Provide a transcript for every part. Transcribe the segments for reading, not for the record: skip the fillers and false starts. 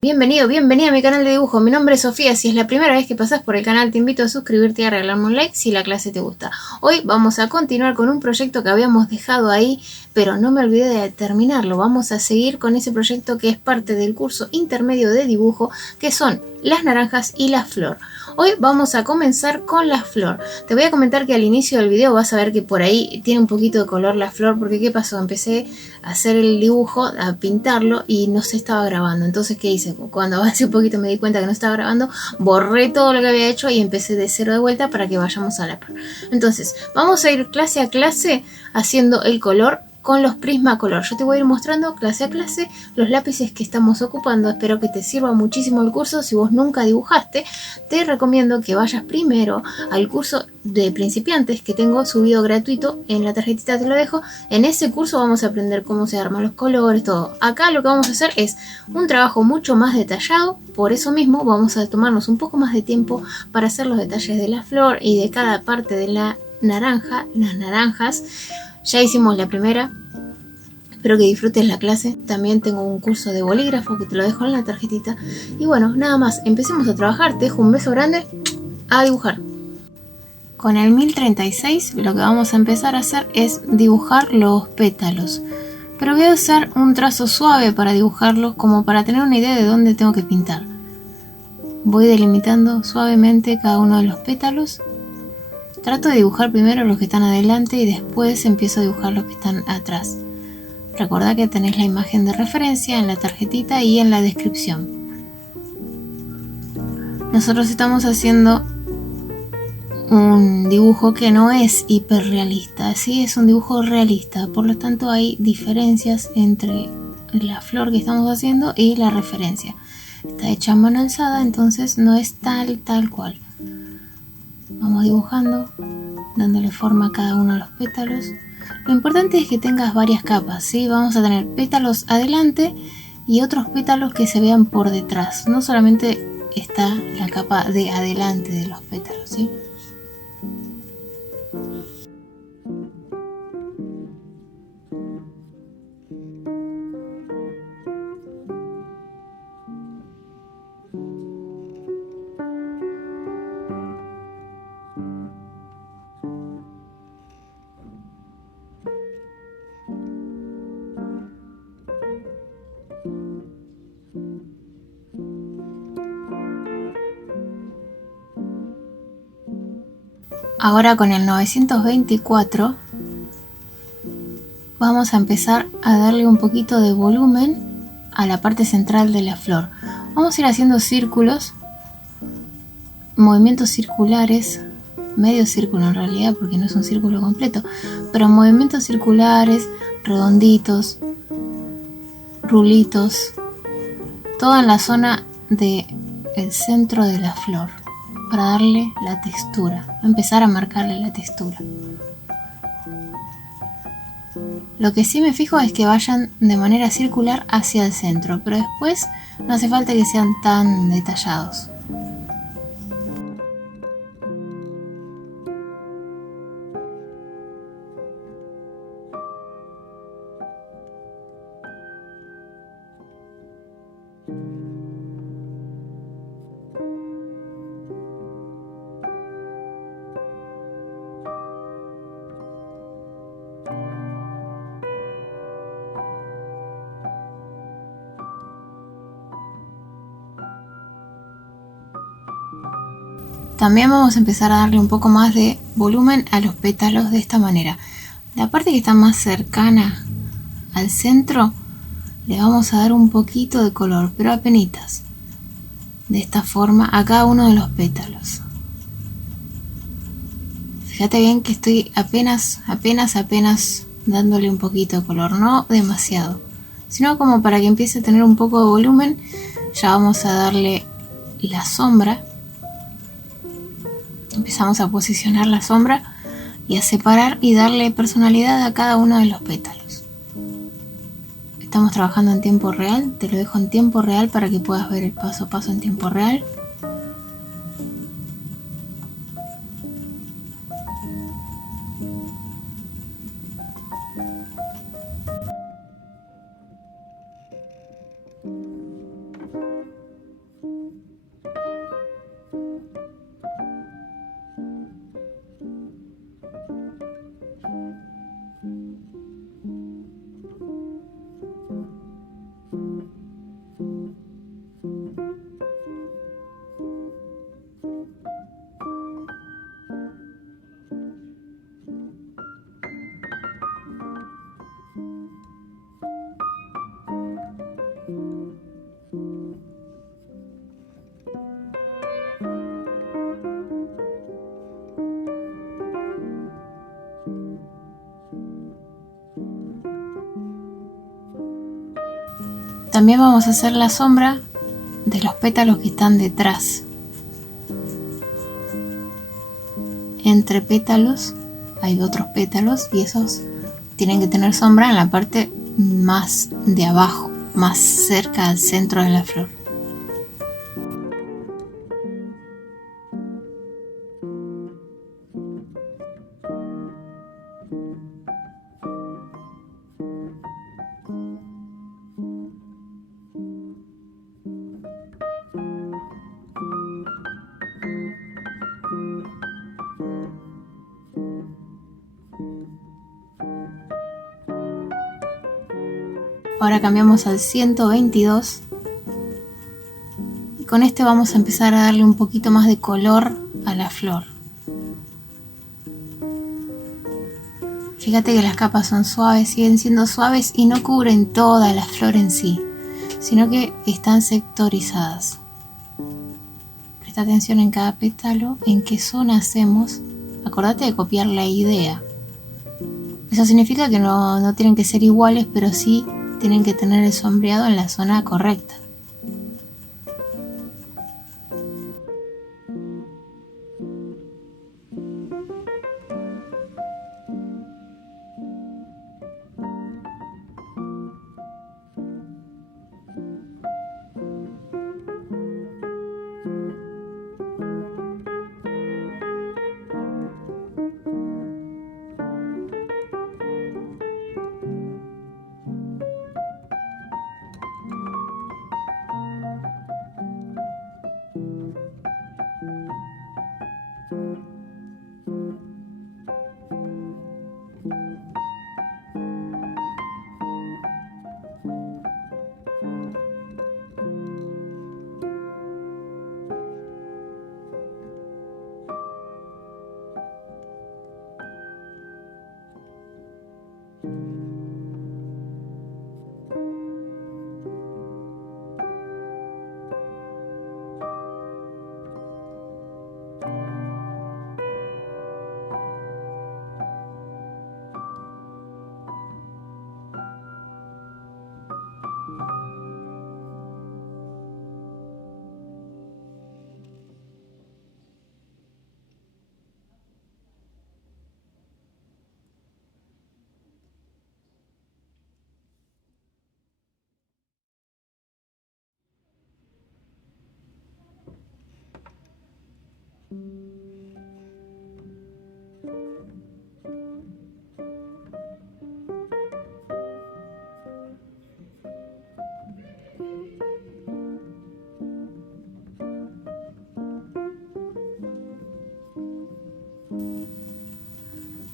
Bienvenido, bienvenida a mi canal de dibujo. Mi nombre es Sofía. Si es la primera vez que pasas por el canal, te invito a suscribirte y a regalarme un like si la clase te gusta. Hoy vamos a continuar con un proyecto que habíamos dejado ahí, pero no me olvidé de terminarlo. Vamos a seguir con ese proyecto que es parte del curso intermedio de dibujo, que son las naranjas y la flor. Hoy vamos a comenzar con la flor. Te voy a comentar que al inicio del video vas a ver que por ahí tiene un poquito de color la flor, porque ¿qué pasó? Empecé a hacer el dibujo, a pintarlo y no se estaba grabando. Entonces, ¿qué hice? Cuando avancé un poquito me di cuenta que no estaba grabando, borré todo lo que había hecho y empecé de cero de vuelta para que vayamos a la par. Entonces, vamos a ir clase a clase haciendo el color con los Prismacolor. Yo te voy a ir mostrando clase a clase los lápices que estamos ocupando. Espero que te sirva muchísimo el curso. Si vos nunca dibujaste, te recomiendo que vayas primero al curso de principiantes que tengo subido gratuito. En la tarjetita te lo dejo. En ese curso vamos a aprender cómo se arman los colores, todo. Acá lo que vamos a hacer es un trabajo mucho más detallado. Por eso mismo vamos a tomarnos un poco más de tiempo para hacer los detalles de la flor y de cada parte de la naranja, las naranjas. Ya hicimos la primera. Espero que disfrutes la clase. También tengo un curso de bolígrafo que te lo dejo en la tarjetita. Y bueno, nada más. Empecemos a trabajar. Te dejo un beso grande. A dibujar. Con el 1036 lo que vamos a empezar a hacer es dibujar los pétalos. Pero voy a usar un trazo suave para dibujarlos, como para tener una idea de dónde tengo que pintar. Voy delimitando suavemente cada uno de los pétalos. Trato de dibujar primero los que están adelante y después empiezo a dibujar los que están atrás. Recordá que tenés la imagen de referencia en la tarjetita y en la descripción. Nosotros estamos haciendo un dibujo que no es hiperrealista, sí es un dibujo realista, por lo tanto hay diferencias entre la flor que estamos haciendo y la referencia. Está hecha a mano alzada, entonces no es tal cual. Vamos dibujando, dándole forma a cada uno de los pétalos. Lo importante es que tengas varias capas, ¿sí? Vamos a tener pétalos adelante y otros pétalos que se vean por detrás. No solamente está la capa de adelante de los pétalos, ¿sí? Ahora con el 924 vamos a empezar a darle un poquito de volumen a la parte central de la flor. Vamos a ir haciendo círculos, movimientos circulares, medio círculo en realidad porque no es un círculo completo, pero movimientos circulares, redonditos, rulitos, todo en la zona del centro de la flor, para darle la textura, empezar a marcarle la textura. Lo que sí me fijo es que vayan de manera circular hacia el centro, pero después no hace falta que sean tan detallados. También vamos a empezar a darle un poco más de volumen a los pétalos de esta manera. La parte que está más cercana al centro le vamos a dar un poquito de color, pero apenitas. De esta forma a cada uno de los pétalos. Fíjate bien que estoy apenas dándole un poquito de color, no demasiado, sino como para que empiece a tener un poco de volumen. Ya vamos a darle la sombra. Empezamos a posicionar la sombra y a separar y darle personalidad a cada uno de los pétalos. Estamos trabajando en tiempo real, te lo dejo en tiempo real para que puedas ver el paso a paso en tiempo real. También vamos a hacer la sombra de los pétalos que están detrás. Entre pétalos hay otros pétalos y esos tienen que tener sombra en la parte más de abajo, más cerca al centro de la flor. Ahora cambiamos al 122 y con este vamos a empezar a darle un poquito más de color a la flor. Fíjate que las capas son suaves, siguen siendo suaves y no cubren toda la flor en sí, sino que están sectorizadas. Presta atención en cada pétalo, en qué zona hacemos. Acordate de copiar la idea. Eso significa que no tienen que ser iguales, pero sí tienen que tener el sombreado en la zona correcta.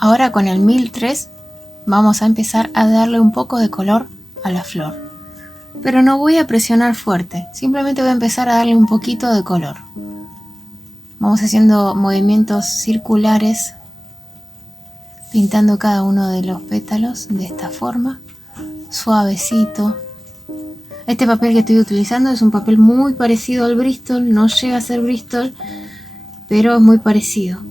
Ahora con el 1003 vamos a empezar a darle un poco de color a la flor. Pero no voy a presionar fuerte, simplemente voy a empezar a darle un poquito de color. Vamos haciendo movimientos circulares, pintando cada uno de los pétalos de esta forma, suavecito. Este papel que estoy utilizando es un papel muy parecido al Bristol, no llega a ser Bristol, pero es muy parecido.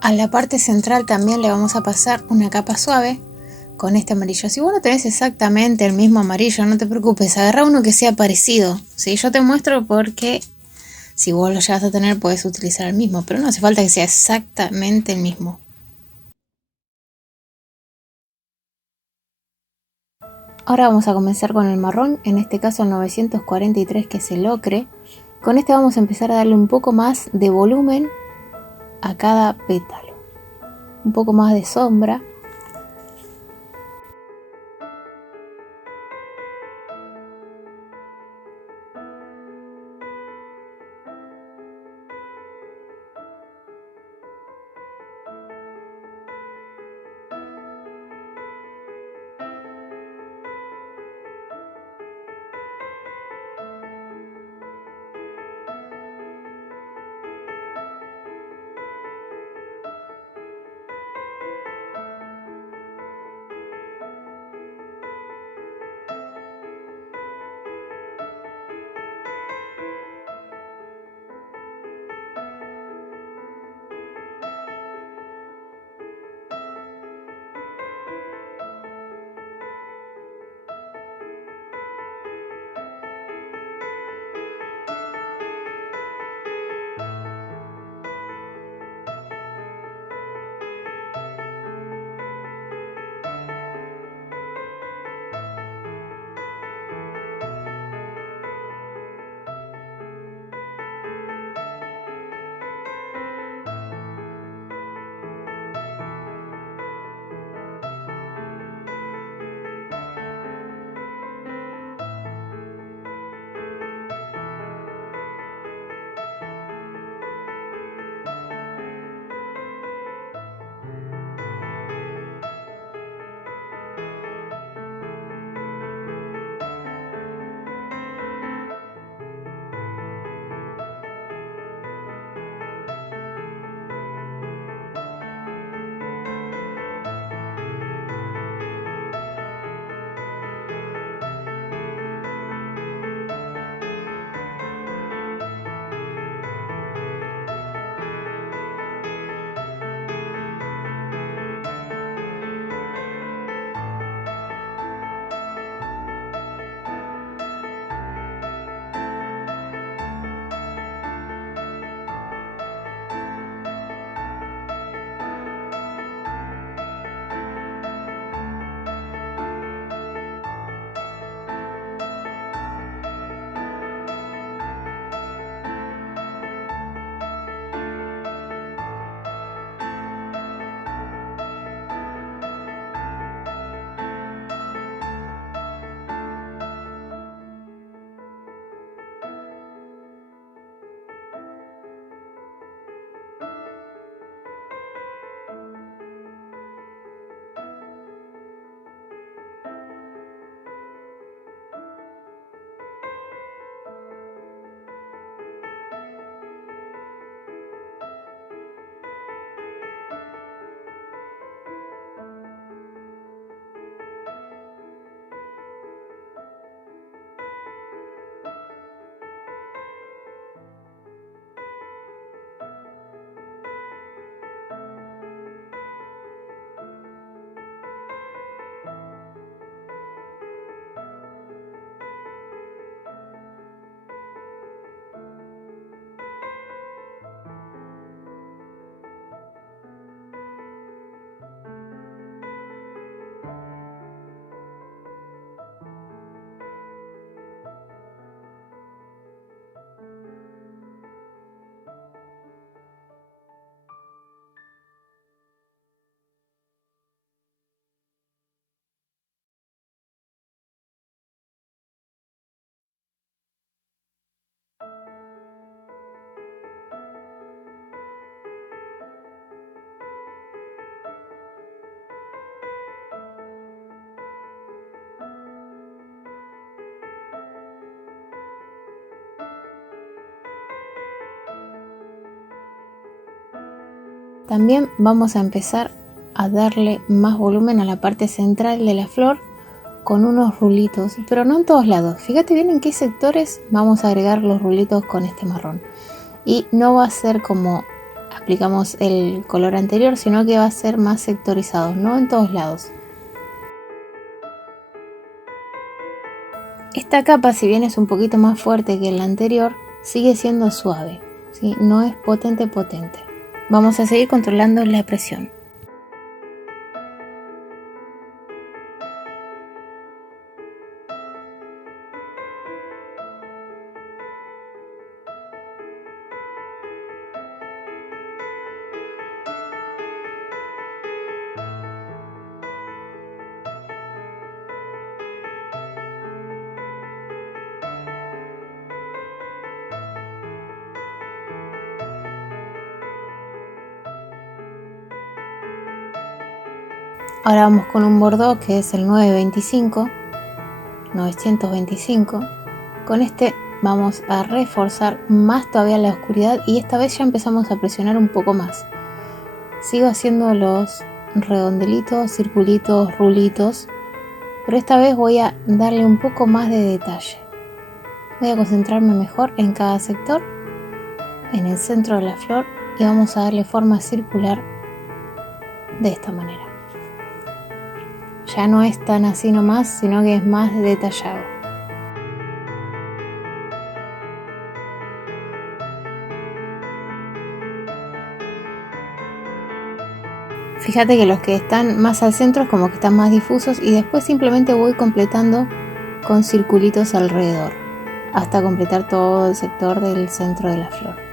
A la parte central también le vamos a pasar una capa suave con este amarillo. Si vos no tenés exactamente el mismo amarillo, no te preocupes, agarra uno que sea parecido. ¿Sí? Yo te muestro porque si vos lo llegas a tener podés utilizar el mismo, pero no hace falta que sea exactamente el mismo. Ahora vamos a comenzar con el marrón, en este caso el 943, que es el ocre. Con este vamos a empezar a darle un poco más de volumen a cada pétalo, un poco más de sombra. También vamos a empezar a darle más volumen a la parte central de la flor con unos rulitos, pero no en todos lados. Fíjate bien en qué sectores vamos a agregar los rulitos con este marrón. Y no va a ser como aplicamos el color anterior, sino que va a ser más sectorizado, no en todos lados. Esta capa, si bien es un poquito más fuerte que la anterior, sigue siendo suave, ¿sí? No es potente. Vamos a seguir controlando la presión. Ahora vamos con un bordó que es el 925. Con este vamos a reforzar más todavía la oscuridad y esta vez ya empezamos a presionar un poco más. Sigo haciendo los redondelitos, circulitos, rulitos, pero esta vez voy a darle un poco más de detalle. Voy a concentrarme mejor en cada sector, en el centro de la flor, y vamos a darle forma circular de esta manera. Ya no es tan así nomás, sino que es más detallado. Fíjate que los que están más al centro es como que están más difusos y después simplemente voy completando con circulitos alrededor hasta completar todo el sector del centro de la flor.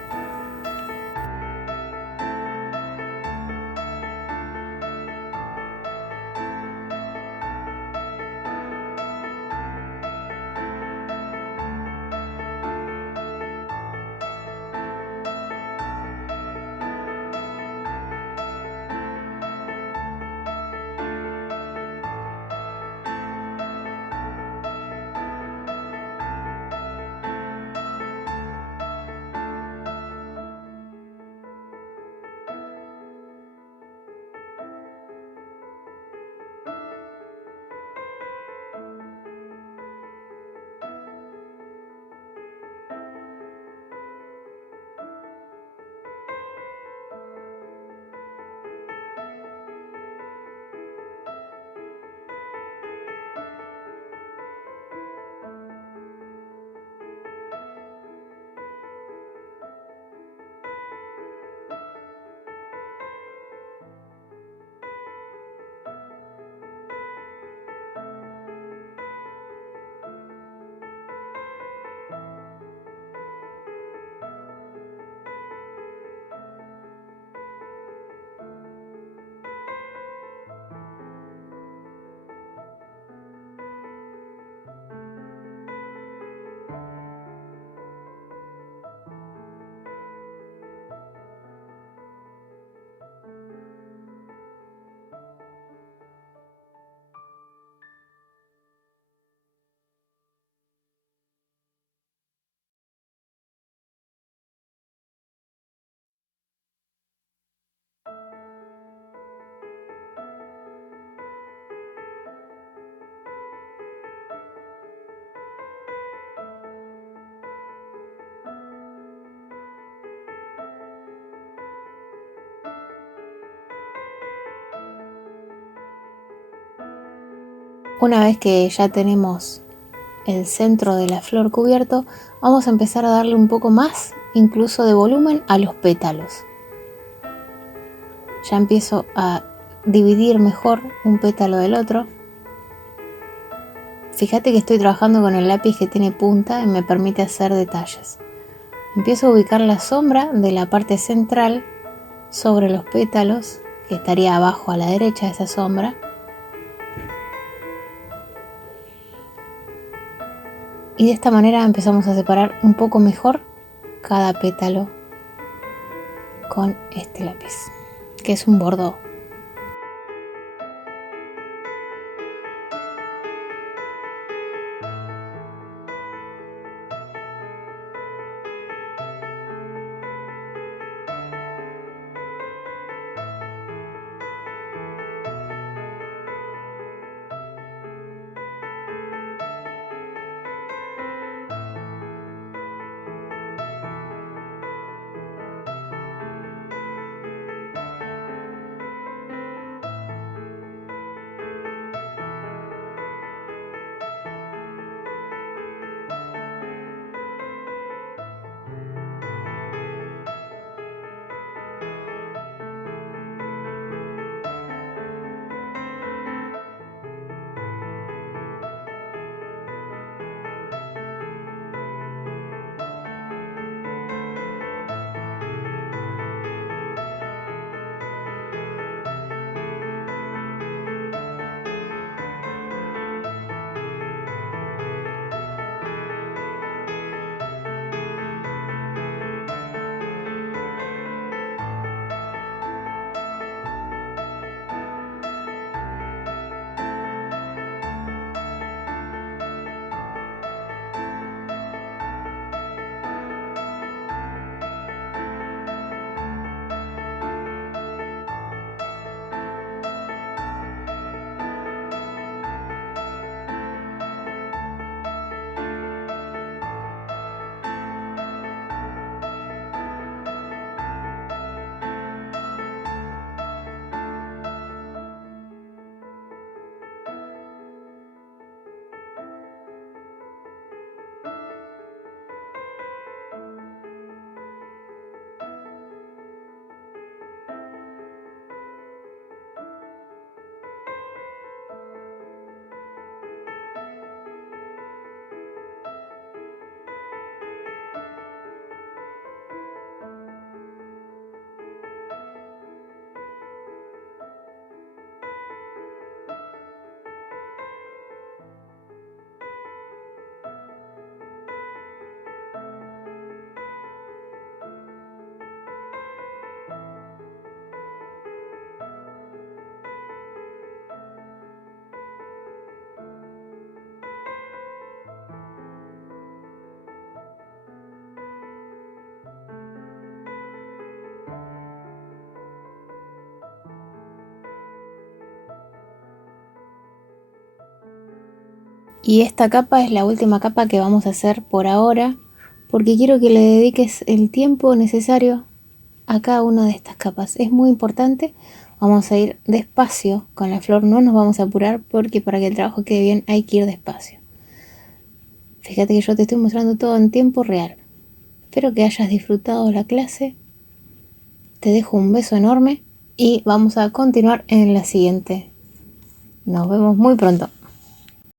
Una vez que ya tenemos el centro de la flor cubierto, vamos a empezar a darle un poco más, incluso de volumen, a los pétalos. Ya empiezo a dividir mejor un pétalo del otro. Fíjate que estoy trabajando con el lápiz que tiene punta y me permite hacer detalles. Empiezo a ubicar la sombra de la parte central sobre los pétalos, que estaría abajo a la derecha de esa sombra. Y de esta manera empezamos a separar un poco mejor cada pétalo con este lápiz, que es un bordó. Y esta capa es la última capa que vamos a hacer por ahora, porque quiero que le dediques el tiempo necesario a cada una de estas capas. Es muy importante. Vamos a ir despacio con la flor, no nos vamos a apurar porque para que el trabajo quede bien hay que ir despacio. Fíjate que yo te estoy mostrando todo en tiempo real. Espero que hayas disfrutado la clase. Te dejo un beso enorme y vamos a continuar en la siguiente. Nos vemos muy pronto.